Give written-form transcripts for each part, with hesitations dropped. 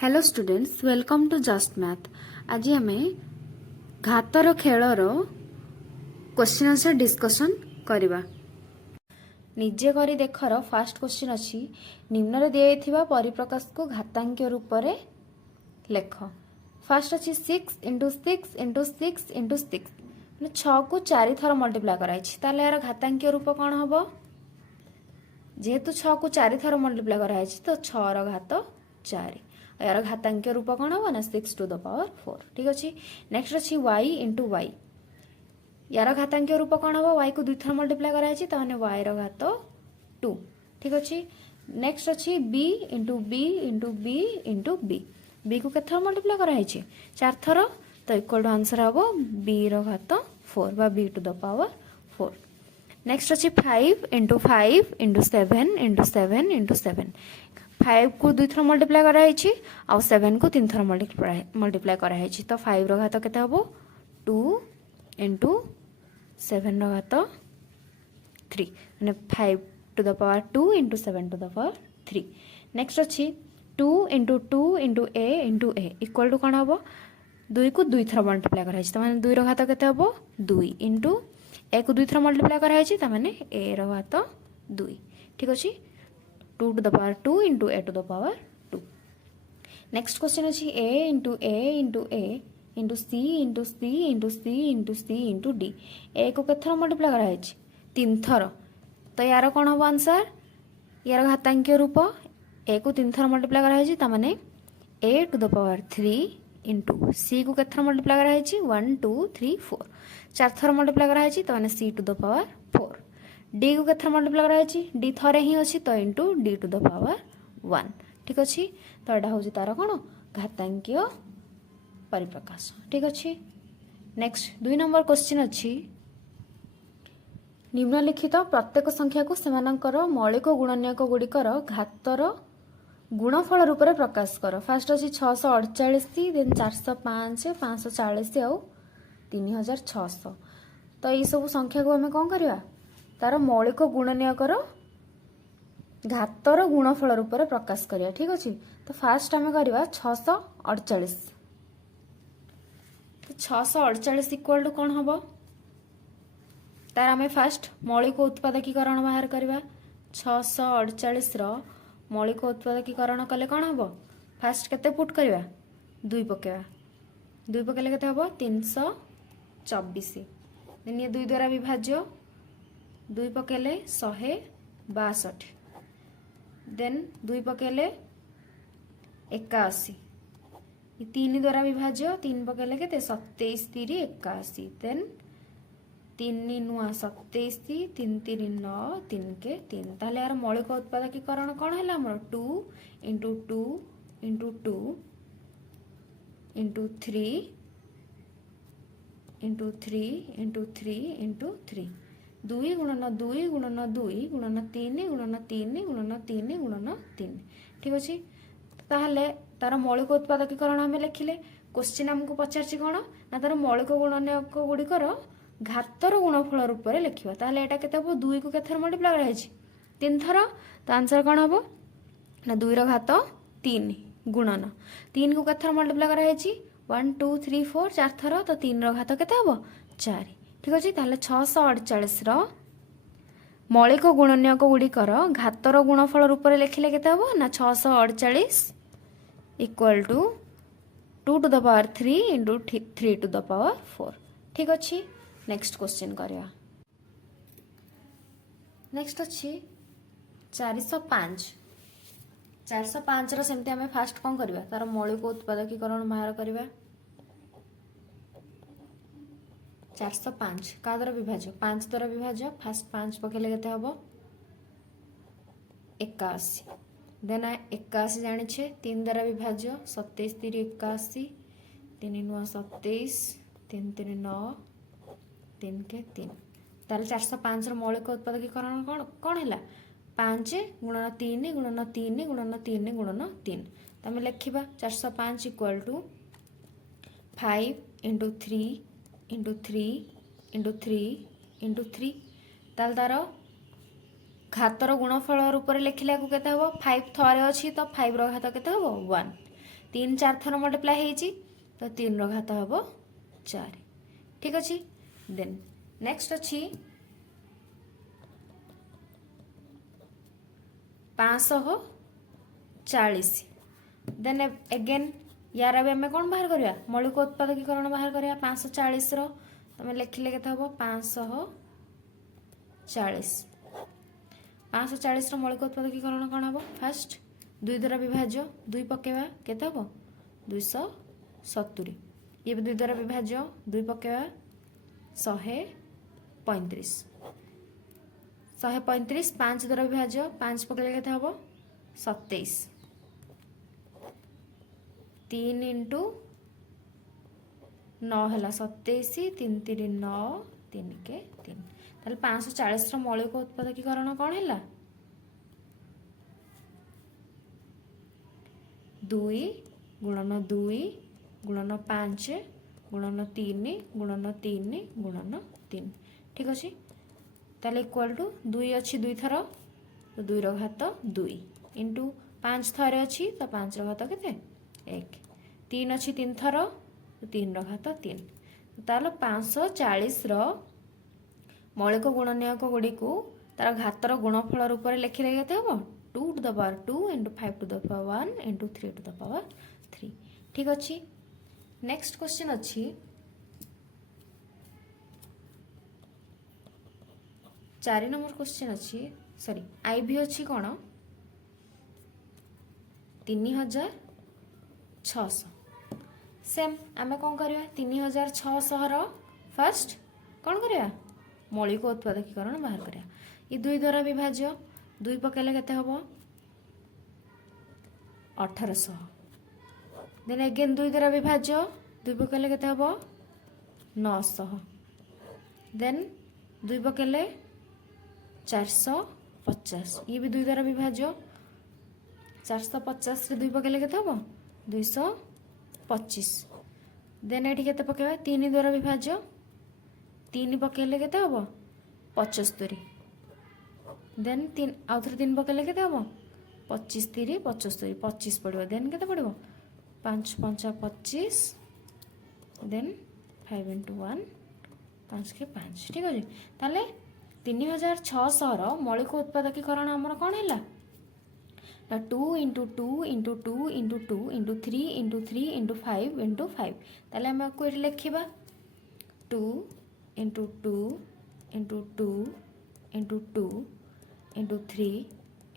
Hello students welcome to just math. आज आम घातर खेलर क्वेश्चन आंसर डिस्कशन करवा। निजे करी देखर फास्ट क्वेश्चन अच्छी निम्न दिया परिप्रकाश को घातांक रूप में लेख। फास्ट अच्छी 6 इंटू 6 इंटू 6 इंटू 6 मैंने 6 को 4 थर मल्टीप्लाई कराई यार घातांक रूप कौन हम जेहेतु 6 को 4 थर मल्टीप्लाई कराई तो 6 घात 4 यार घातांक रूप कौन हम ना 6 टू द पावर 4। ठीक अच्छे। नेक्स्ट अच्छी y इंटू वाई यार घातांक रूप कौन हम y को 2 थर मल्टीप्लाई कराई y घात 2। ठीक अच्छे। नेक्स्ट अच्छी b into B into B into B B को केत थर मल्टीप्लाई कराई 4 थर तो इक्वल टू आंसर हम b घात 4 बा b to the power 4। Next अच्छी 5 इंटू 5 इंटू 7 इंटू 7 इंटू 7 5 को 2 थर मल्टीप्लाई कराई आउ 7 को 3 थर मल्टीप्लाई कराई तो 5 घात केते हबो 2 इंटू 7 घात 3 माने 5 to the power 2 into 7 to the power 3। Next अच्छी 2 into 2 into A equal to कौन हम 2 को 2 थर मल्टीप्लाई कराई तो माने 2 घात केते हबो 2 इंटू ए को 2 थर मल्टीप्लाई कराई तो माने ए घात 2। ठीक अच्छे। 2 to the power 2 into a to the power 2। Next question अच्छी a into a into a into c into c into c into c into d a को केत थर मल्टीप्लाई कराई 3 थर तो यार कौन हम आंसर यार घातांक रूप ए को 3 थर मल्टीप्लाई कराई माने ए टू द पावर 3 इंटू सी को केत थर मल्टीप्लाई कराई 1 2 3 4 4 थर मल्टीप्लाई कराई तो माने सी टू द पावर 4। डी को केत थर मल्टीप्लाई कराई डी थरे ही अच्छी तो into D to the power 1। ठीक अच्छे। तो यहाँ हूँ तार कौन घातांकीय परिप्रकाश। ठीक अच्छे। नेक्स्ट 2 नंबर क्वेश्चन अच्छी निम्नलिखित प्रत्येक संख्या को सेमानंकर मौलिक गुणनीयक गुड़िकर घातर गुणफल रूप में प्रकाश कर। फास्ट अच्छी 648 देन 405 540 आउ 3600 तो यही सब संख्या को आम कौन करवा तार मौलिक गुणनीयकर घातर गुणफल रूप में प्रकाश करिया। ठीक अच्छे। तो फास्ट आम करवा 648 तो 648 इक्वल टू कौन हम तार आम फास्ट मौलिक उत्पादकीकरण बाहर करवा 648 मौलिक उत्पादकीकरण कले कौन हम फास्ट केते पुट करवा 2 पकेवा 2 पकेले केते हम 324 देन ये 2 द्वारा विभाज्य 2 पकेले 162 देन 2 पकेले 81 3 द्वारा विभाज्य 3 पकेले के 27 3 81 देन 3 नुआ 27 3 3 9 3 के 3 ताले यार मौलिक उत्पादकीकरण कौन है 2 into 2 into 2 into 3 into 3 into 3 into 3 2 गुणन 2 गुणन 2 गुणन 3 गुणन 3 गुणन 3 गुणन 3। ठीक अच्छे। ताहले तार मौलिक उत्पादकीकरण आम लिखिले क्वेश्चन आमको पचार कौन ना तार मौलिक गुणनीयक गुड़िकर घातर गुणफल रूप में लिखा ताहले एटा केते हबो 2 को केते थर मल्टीप्लाई कराई 3 थर तो आंसर कौन हम ना 2 घात 3 गुणन 3 को केते थर मल्टीप्लाई कराई 1 2 3 4 4 थर तो 3 घात केते हबो 4। ठीक अच्छे। ताहले 648 मौलिक गुणनीयक गुड़िकर घातर गुणफल रूप में लिखिले केते हबो ना 648 equal to 2 to the power 3 into 3 to the power 4। ठीक अच्छे। नेक्स्ट क्वेश्चन करवा। नेक्स्ट अच्छी 405 405 सेमती आम फास्ट कौन करवा तार मौलिक उत्पादकीकरण बाहर करवा 405 क्या द्वारा विभाज्य 5 द्वारा विभाज्य फास्ट 5 पकेले केते हबो 81 देन 81 जानिछे 3 द्वारा विभाज्य 27 3 81 3 नुआ 27 3 3 9 3 के 3 ताल 405 मौलिक उत्पादकीकरण कौन कौन है 5 गुणन 3 गुणन 3 गुणन 3 गुणन 3 तो आम लिखा 405 equal to 5 into 3 into 3 into 3 into 3 ताल तार घातर गुणफल रूप में लिखला को केते हबो 5 थरे अछि तो 5 रो घात केते हबो 1 तीन चार थर मल्टीप्लाई होइछि तो 3 रो घात हबो 4 ठीक अछि देन नेक्स्ट अछि 540 देन अगेन यार भी आम कौन बाहर करवा मौलिक उत्पादकीकरण बाहर करवा 540 तुम लिखिले के हम 540 मौलिक उत्पादकीकरण कौन हम फास्ट 2 द्वारा विभाज्य 2 पकेवा केते हम 270 ये भी 2 द्वारा विभाज्य 2 पकेवा 135 135 5 द्वारा विभाज्य 5 पकेले केते हम 27 3 इंटू 9 है 27 3 3 9 3 के 3 ताले 540 मौलिक उत्पादकीकरण कौन है 2 गुणन 2 गुणन 5 गुणन 3 गुणन 3 गुणन 3 ठीक अच्छे ताले इक्वल टू 2 अच्छी 2 थर तो 2 रो घात 2 इंटू 5 थर अच्छी तो 5 रो घात केते 1 3 अच्छी 3 थर तो 3 रो घात 3 ताले 540 रो मौलिक गुणनीयक गुड़ी को तार घातर गुणफल रूप में लिखिले केते हबो 2 to the power 2 into 5 to the power 1 into 3 to the power 3 ठीक अच्छी नेक्स्ट क्वेश्चन अच्छी 4 नंबर क्वेश्चन अच्छी सॉरी आई भी अच्छी कौन 3600 सेम आम कौन करवा 3600 फर्स्ट कौन करवा मौलिक उत्पादकीकरण बाहर करा ये 2 द्वारा विभाज्य 2 पकेले केते हबो 1800 देन अगेन 2 द्वारा विभाज्य 2 पकेले केते हबो 900 देन 2 पकेले 450 ये भी 2 द्वारा विभाज्य 450 रे 2 पकेले केते हबो 225 देन एठी केते पकेबा 3 द्वारा विभाज्य 3 पकेले केते हबो 75 देन 3 आउ थरे 3 पकेले केते हबो 25 3 75 25 पड़ो देन केते पड़ो 5 5 25 देन 5 इंटू 1 5 के 5 ठीक है ताले 3600 रो मौलिक उत्पादकीकरण हमर कोन हैला 2 into 2 into 2 into 2 into 3 into 3 into 5 into 5 ताले हम को एठी लिखिबा 2 into 2 into 2 into 2 into 3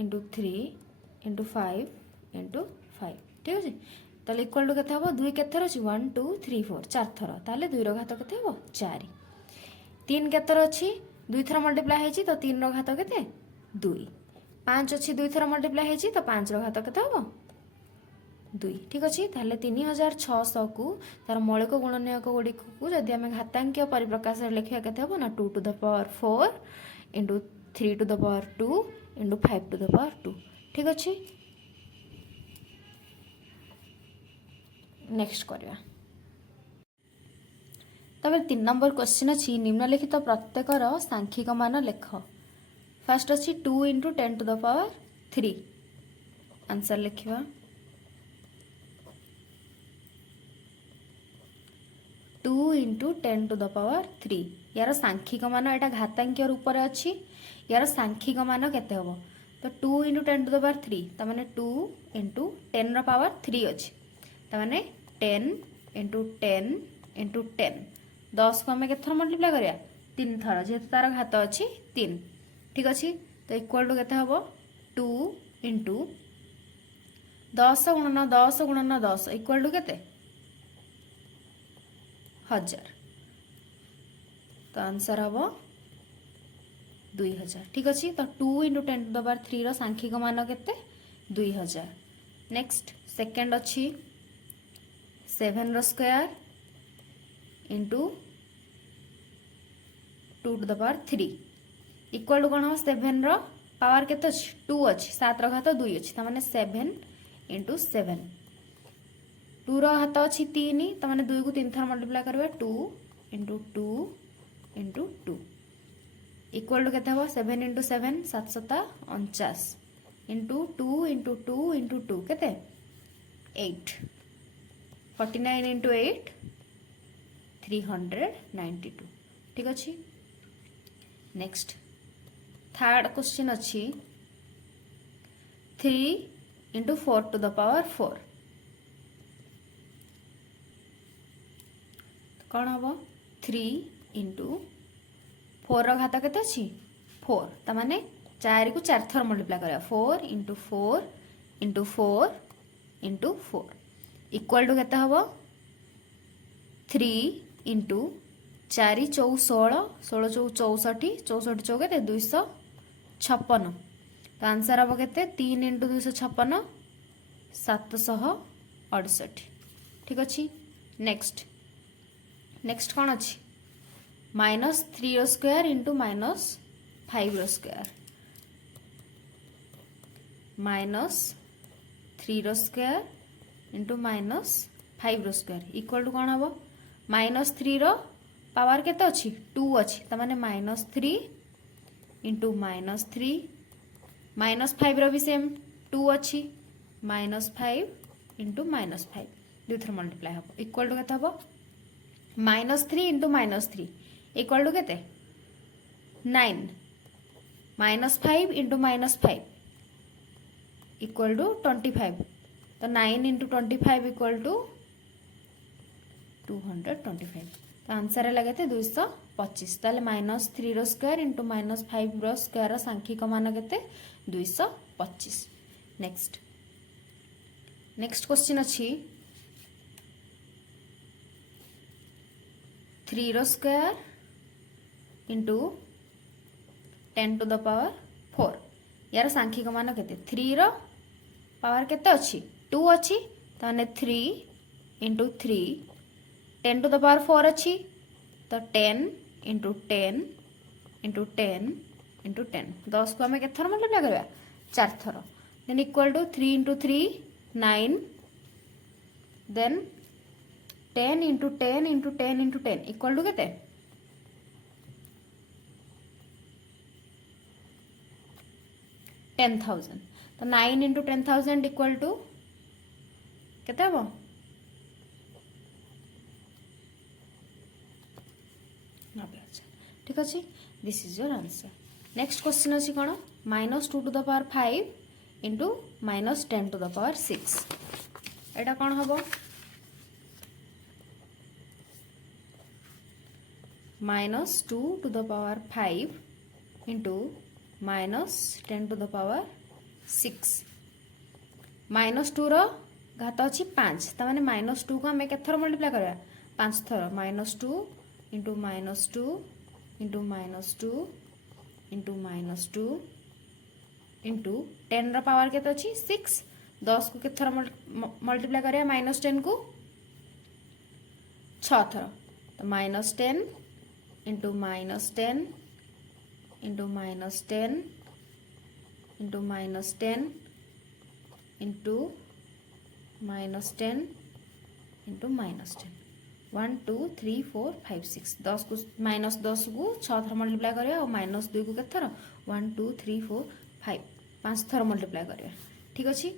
into 3 into 5 into 5 ठीक है ताले इक्वल टू केते हबो 2 केते थर अछि 1 2 3 4 4 थर ताले 2 रो घात केते हबो 4 3 केते थर अछि 2 थर मल्टीप्लाई हेछि तो 3 रो घात केते 2 5 अछि 2 थर मल्टीप्लाई हेछि तो 5 रो घात केते हबो 2 ठीक अछि ताले 3600 को तार मौलिक गुणनीयक गुडी को जदि हम घातांकीय परिप्रकाश रे लिखिया केते हबो ना 2 to the power 4 into 3 to the power 2 into 5 to the power 2 ठीक अछि नेक्स्ट करवा तबे 3 नंबर क्वेश्चन अछि निम्नलिखित प्रत्येकर सांख्यिक मान लेख फर्स्ट अछि 2 into 10 to the power 3 answer लिखिबा 2 इंटू 10 टू द पावर 3 यार सांख्यिक मान एटा घातांकीय रूप रे अछि यार सांख्यिक मान केते हबो तो 2 इंटू 10 टू द पावर 3 त माने 2 इंटू 10 रो पावर 3 अछि त माने 10 इंटू 10 इंटू 10 10 को हमें केते थर मल्टीप्लाई करिया 3 थर जेते तार घात अछि 3 ठीक अछि तो इक्वल टू केते हबो 2 इंटू 10 गुणन 10 गुणन 10 इक्वल टू केते 1000 तो आंसर हबो 2000 ठीक अछि तो 2 इंटू 10 टू द पावर 3 रो सांख्यिक मान केते 2000 नेक्स्ट सेकंड अछि 7 रो square into 2 to the power 3 equal to कौन हो 7 रो पावर केते अछि 2 अछि 7 रो घात 2 अछि त माने 7 इंटू 7 2 रो घात अछि 3 त माने 2 को 3 थर मल्टीप्लाई करबा 2 इंटू 2 इंटू 2 इक्वल टू केते हो 7 इंटू 7 7 7 49 इंटू 2 इंटू 2 इंटू 2 केते 8 49 इंटू 8 392 ठीक अच्छे। नेक्स्ट थर्ड क्वेश्चन अच्छी 3 इंटू 4 टू द पावर 4 कौन हम 3 इंटू 4 घात के 4 ता माने 4 को 4 थर मल्टीप्लाई करा 4 into 4 into 4 into 4 equal to केते हबो 3 इंटू 4 चौ 16 16 चौ 64 64 चौ केते 256 तो आंसर हम केते 3 इंटू 256 768 ठीक अच्छे। नेक्स्ट नेक्स्ट कौन अच्छी -3 रो स्क्वायर इंटू -5 रो स्क्वायर -3 रो स्क्वायर इंटू -5 रो स्क्वायर इक्वल टू कौन हम -3 रो पावर केते अच्छी 2 अच्छी तो माने -3 इंटू -3 -5 रो भी सेम 2 अच्छी -5 इंटू -5 दु थर मल्टीप्लाई हम इक्वल टू केते हम -3 इंटू -3 इक्वल टू केते 9 -5 इंटू -5 इक्वल टू 25 तो 9 इंटू 25 इक्वल टू 225 तो आंसर लगे थे 225 ताले -3 रो स्क्वायर इंटू -5 रो स्क्वायर सांख्यिक मान केते 225। नेक्स्ट नेक्स्ट क्वेश्चन अच्छी 3 रो square into 10 to the power 4 यार सांख्यिक मान केते 3 रो पावर केते अच्छी 2 अच्छी ताने 3 इंटू 3 10 टू द पावर 4 अच्छी तो 10 इंटू 10 इंटू 10 इंटू 10 10 को आम के थर मल्टीप्लाई करवा 4 थर then equal to 3 into 3 9 then 10 into 10 into 10 into 10 equal to केते 10,000 तो 9 इंटू 10,000 इक्वल टू केते हम ठीक अच्छे this is your answer. Next question अच्छी कौन -2 to the power 5 into -10 to the power 6 एटा कौन हम -2 to the power 5 into -10 to the power 6 -2 रो घात अच्छी 5 तो माने -2 को आम के थर मल्टीप्लाई करवा 5 थर -2 इंटू -2 इंटू -2 इंटू -2 इंटू 10 रो पावर के 6 10 को कितने थर मल्टीप्लाई करिया -10 को 6 थर तो -10 into -10 into -10 into -10 into -10 into -10 1 2 3 4 5 6 10 को -10 को 6 थर मल्टीप्लाई करिया और -2 को केते थर 1 2 3 4 5 5 थर मल्टीप्लाई करिया ठीक अच्छे।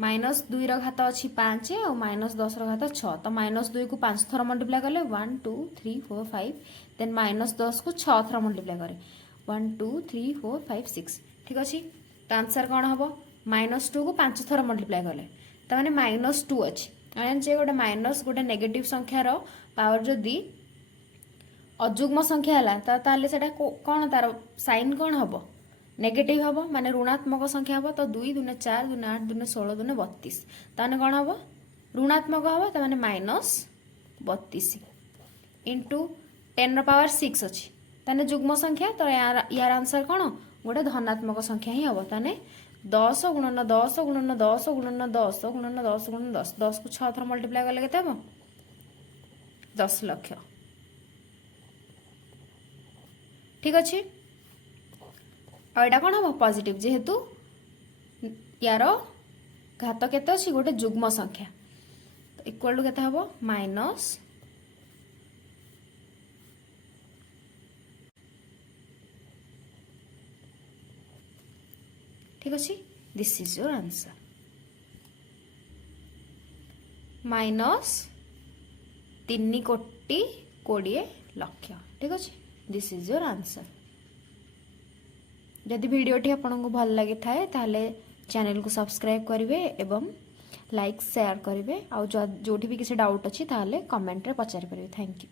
-2 रो घात अच्छी 5 और -10 रो घात 6 तो -2 को 5 थर मल्टीप्लाई कले 1 2 3 4 5 देन -10 को 6 थर मल्टीप्लाई करे 1 2 3 4 5 6 ठीक अच्छे। तो आंसर कौन हम -2 को 5 थर मल्टीप्लाई कले तो माने -2 अच्छी जे गोटे माइनस गोटे नेगेटिव संख्यार पावर जदि अजुग्म संख्या है ताले सेटा कौन तार साइन कौन हम नेगेटिव हम माने ऋणात्मक संख्या हम तो 2 दूने 4 दूने 8 दूने 16 दूने 32 ताने कौन हम ऋणात्मक हम तो माने -32 इंटू 10 रो पावर 6 अच्छी ताने जुग्म संख्या तो यार आंसर कौन गोटे धनात्मक संख्या ही हम ताने 10 गुणन 10 गुणन 10 गुणन 10 गुणन 10 गुणन 10 10 को 6 थर मल्टीप्लाई कले केते हम 10 लाख ठीक अच्छे। और एटा कौन हम पॉजिटिव जेहेतु यार घात केते अच्छी गोटे जुग्म संख्या तो इक्वल टू केते हम माइनस ठीक अच्छे this is your answer. Minus 3,20,00,000 ठीक अच्छे दिस इज योर आंसर। जदि वीडियोटी आपको भल लगी थाए ताहले चैनल को सब्सक्राइब करेंगे एवं लाइक शेयर करेंगे। आउ जो भी किसी डाउट अच्छी ताहले कमेंट रे पचारि पारे। Thank you.